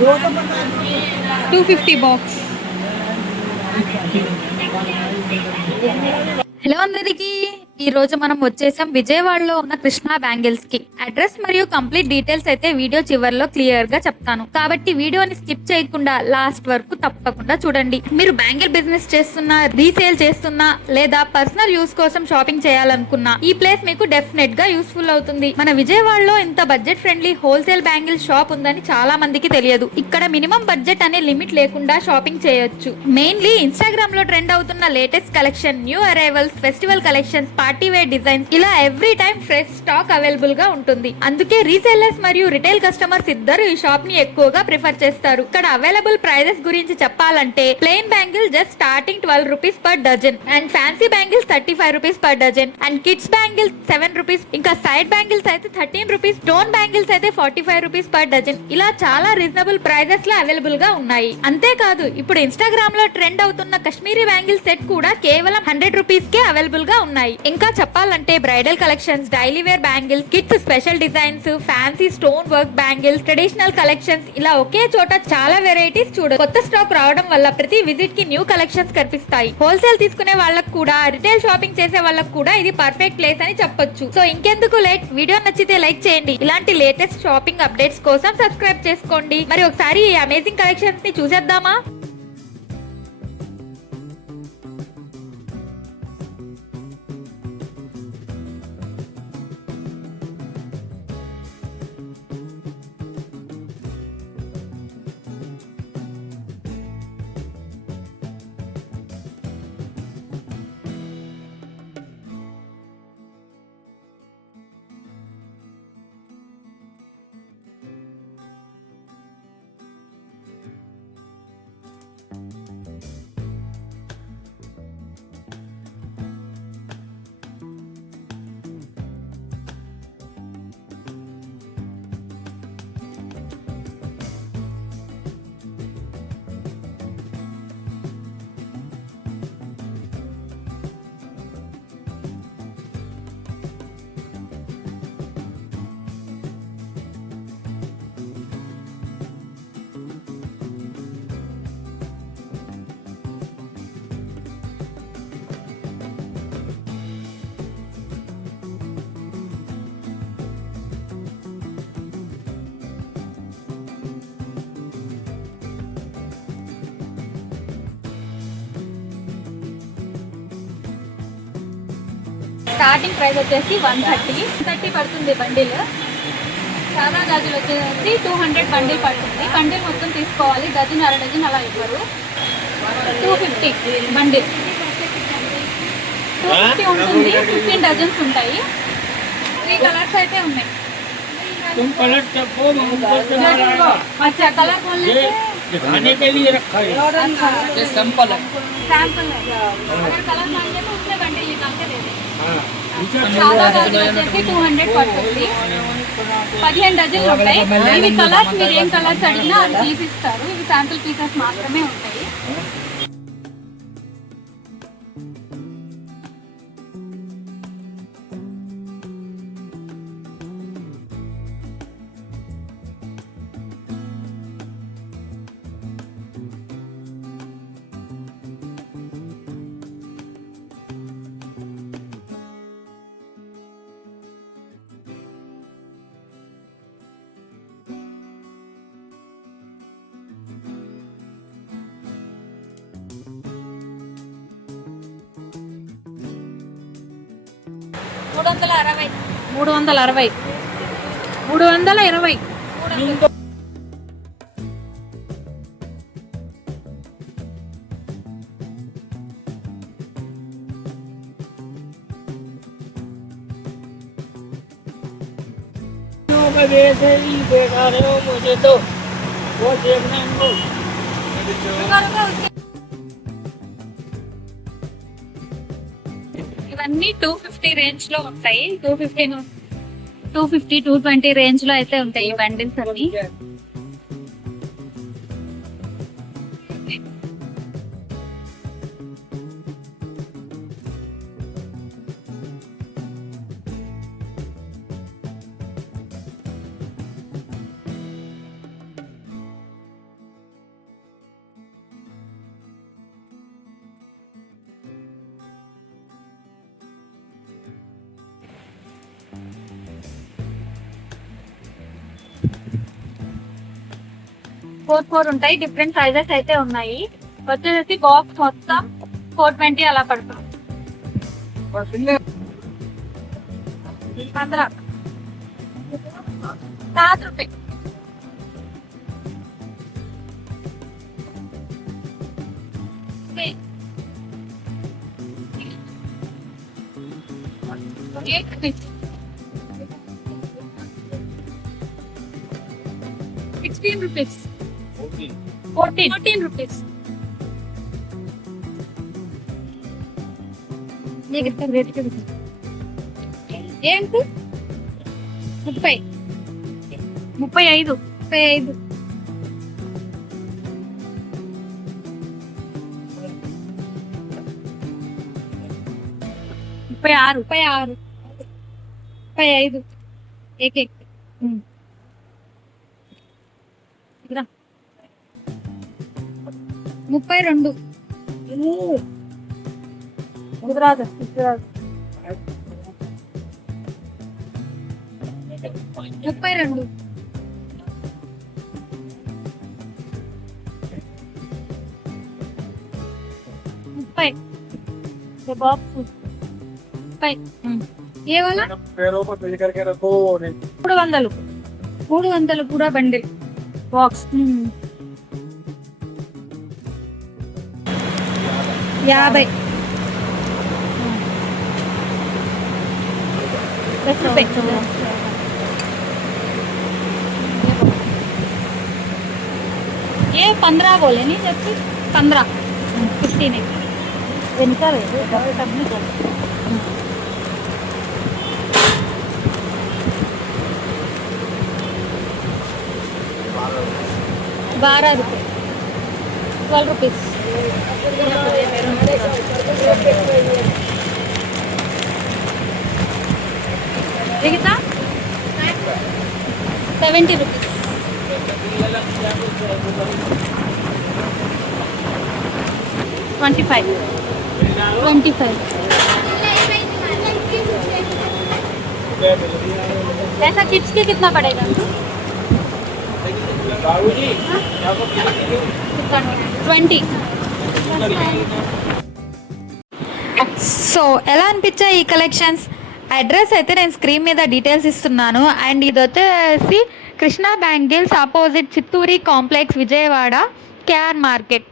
250 box. Hello అందరికి, ఈ రోజు మనం వచ్చేసాం విజయవాడలో ఉన్న కృష్ణ బ్యాంగిల్స్ కి. అడ్రస్ మరియు కంప్లీట్ డీటెయిల్స్ అయితే వీడియో చివరిలో క్లియర్ గా చెప్తాను, కాబట్టి వీడియోని స్కిప్ చేయకుండా లాస్ట్ వరకు తప్పకుండా చూడండి. మీరు బ్యాంగిల్ బిజినెస్ చేస్తున్నా, రీసేల్ చేస్తున్నా, లేదా పర్సనల్ యూస్ కోసం షాపింగ్ చేయాలనుకున్నా ఈ ప్లేస్ మీకు డెఫినెట్ గా యూస్ఫుల్ అవుతుంది. మన విజయవాడలో ఇంత budget friendly wholesale bangle shop ఉందని చాలా మందికి తెలియదు. ఇక్కడ మినిమం బడ్జెట్ అనే లిమిట్ లేకుండా షాపింగ్ చేయొచ్చు. మెయిన్లీ ఇన్స్టాగ్రామ్ లో ట్రెండ్ అవుతున్న latest collection, new arrivals, festival collections, party wear designs, ఇలా every time fresh stock available గా ఉంటుంది. అందుకే రీసేలర్స్ మరియు రిటైల్ కస్టమర్స్ ఇద్దరు ఈ షాప్ ని ఎక్కువగా ప్రిఫర్ చేస్తారు. ఇక్కడ అవైలబుల్ ప్రైజెస్ గురించి చెప్పాలంటే plain bangle just starting 12 rupees per dozen, and fancy bangles 35 rupees per dozen, and kids bangles 7 rupees, ఇంకా సైడ్ బ్యాంగిల్స్ అయితే 13 రూపీస్, స్టోన్ బ్యాంగిల్స్ అయితే 45 రూపీస్ పర్ డజన్. ఇలా చాలా రీజనబుల్ ప్రైజెస్ లో అవైలబుల్ గా ఉన్నాయి. అంతేకాదు, ఇప్పుడు ఇన్స్టాగ్రామ్ లో ట్రెండ్ అవుతున్న కశ్మీరీ బ్యాంగిల్ సెట్ కూడా కేవలం 100 రూపీస్ కే అవైలబుల్ గా ఉన్నాయి. ఇంకా చెప్పాలంటే bridal collections, daily wear bangles, kids special designs, fancy stone work bangles, traditional collections, ఇలా ఒకే చోట చాలా వెరైటీస్ చూడ. కొత్త స్టాక్ రావడం వల్ల ప్రతి విజిట్ కి న్యూ కలెక్షన్స్ కనిపిస్తాయి. హోల్సేల్ తీసుకునే వాళ్ళకు కూడా, రిటైల్ షాపింగ్ చేసే వాళ్ళకు కూడా ఇది పర్ఫెక్ట్ ప్లేస్ అని చెప్పొచ్చు. సో ఇంకెందుకు లేట్, వీడియో నచ్చితే లైక్ చేయండి. ఇలాంటి లేటెస్ట్ షాపింగ్ అప్డేట్స్ కోసం సబ్స్క్రైబ్ చేసుకోండి. మరి ఒకసారి ఈ అమేజింగ్ కలెక్షన్స్ ని చూసేద్దామా? స్టార్టింగ్ ప్రైస్ వచ్చేసి 130 పడుతుంది బండిల్. సాదా గాజులు వచ్చేసి 200 బండిల్ పడుతుంది. బండిల్ మొత్తం తీసుకోవాలి, డజన్ అర డజన్ అలా ఇవ్వరు. 250 బండిల్, 250 ఉంటుంది. 15 డజన్స్ ఉంటాయి. 3 కలర్స్ అయితే ఉన్నాయి. अच्छा कलर बोलने से दिखाने के लिए रखा है। अच्छा ये सैंपल है। सैंपल है, अगर कलर मांगे तो उसमें बंडल निकाल के दे देंगे. సాదా గాజులు వచ్చేసి 200 పడుతుంది. 15 డజన్లు ఉంటాయి. ఇవి కలర్స్, మీరు ఏం కలర్స్ అడిగినా అది తీసిస్తారు. ఇవి శాంపుల్ పీసెస్ మాత్రమే ఉంటాయి. మూడు వందల అరవై. वैसे ही देखा रहे हो मुझे तो वो देखना इनको। ఇవన్నీ 250 రేంజ్ లో ఉంటాయి. 220 రేంజ్ లో అయితే ఉంటాయి ఈ బండిల్స్ అన్ని. 4 ఉంటాయి. డిఫరెంట్ సైజెస్ అయితే ఉన్నాయి. వచ్చేసి బాక్స్ మొత్తం 420 అలా పడుతుంది. 15 7 रुपए. एक 16 rupees. 14 rupees. ये कितना रेट के ఏంటి 35 35 35 एक ఇదా 32 గుజరాత్ 32 30 బాక్స్ 30 ये वाला पैरों पर बिल करके रखो 300 पूरा बंडल बॉक्स 50 10 रुपए. ये 15 बोले नहीं जबकि 15 15 है इनका है सब नहीं कर 12 रुपए 12 रुपीस. ये कितना 70 रुपीस. 25 ऐसा किड्स के कितना पड़ेगा? 20. సో ఎలా అనిపించాయి ఈ కలెక్షన్స్? అడ్రస్ అయితే నేను స్క్రీన్ మీద డీటెయిల్స్ ఇస్తున్నాను. అండ్ ఇది వచ్చేసి Krishna bangles opposite Chitturi complex Vijayawada KR market.